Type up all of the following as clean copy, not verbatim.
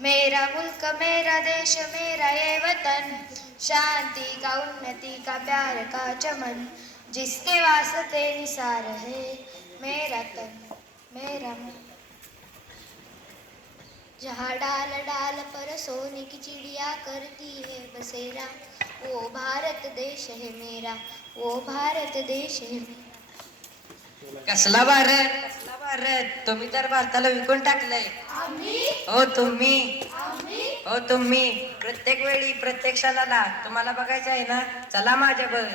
मेरा मुल्क मेरा देश मेरा ये वतन, शांति का उन्नति का प्यार का चमन, जिसके वास्ते निसार है मेरा तन मेरा मन। जहाँ डाल डाल पर सोने की चिड़िया करती है बसेरा, वो भारत देश है मेरा, वो भारत देश है मेरा। कसला भारत तुम्ही तर भारताला विकून टाकलंय. हो तुम्ही प्रत्येक वेळी प्रत्येक क्षणाला तुम्हाला बघायचं आहे ना, चला माझ्यावर.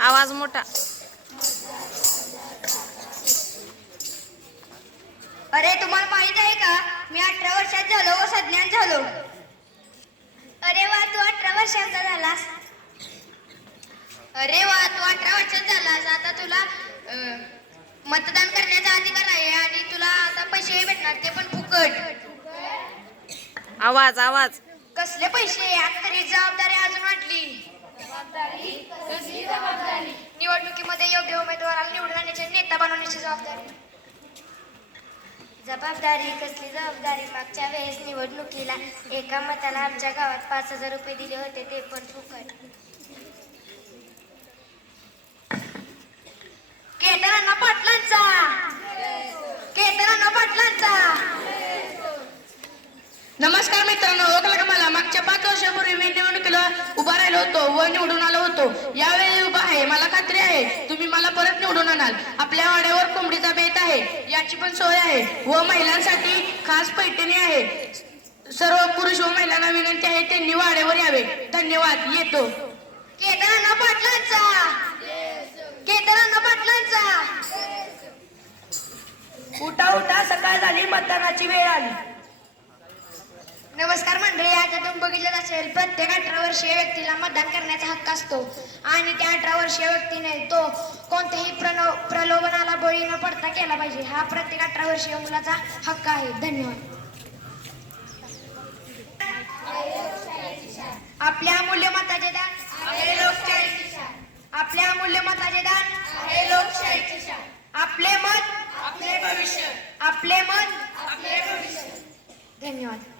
आवाज मोठा. अरे तुम्हाला माहित आहे का, मी 18 वर्षात झालो व सज्ञान झालो. अरे वा, तू 18 वर्षाचा झालास. अरे वा, तू 18 वर्षाचा झालास. आता तुला मतदान करण्याचा अधिकार आहे आणि तुला आता पैसे भेटणार, ते पण फुकट. आवाज. कसले पैसे? आता तरी जबाबदारी अजून वाटली. निवडणुकीमध्ये योग्य उमेदवाराला निवडून आणण्याची, नेता बनवण्याची जबाबदारी. कसली जबाबदारी? मागच्या वेळेस निवडणुकीला एका मताला आमच्या गावात 5,000 रुपये दिले होते, ते पण फुकट. केतनांना पाटलांचा. नमस्कार मित्रांनो, ओळखलं का मला? मागच्या 5 वर्षापूर्वी मी निवडणुकीला उभा राहिलो होतो व निवडून आलो होतो. यावेळी उभा आहे, मला खात्री आहे तुम्ही मला परत निवडून आणाल. आपल्या वाड्यावर कोंबडीचा बेत आहे, याची पण सोय आहे व महिलांसाठी खास पैठणी आहे. सर्व पुरुष व महिलांना विनंती आहे त्यांनी वाड्यावर यावे. धन्यवाद. येतो. केतनांना पाटलांचा. उठा, सकाळ झाली, मतदानाची वेळ आली. नमस्कार मंडळी, आता तुम्ही बघितलं असेल, प्रत्येक 18 वर्षीय व्यक्तीला मतदान करण्याचा हक्क असतो आणि त्या 18 वर्षीय व्यक्तीने तो कोणत्याही प्रलोभनाला बळी न पडता केला पाहिजे. हा प्रत्येक 18 वर्षीय मुलाचा हक्क आहे. धन्यवाद. आपल्या अमूल्य मताचे दान आहे लोकशाहीची शान. आपल्या अमूल्य मताचे दान आहे लोकशाहीची शान. आपले मत आपले भविष्य. आपले मन आपले भविष्य. धन्यवाद.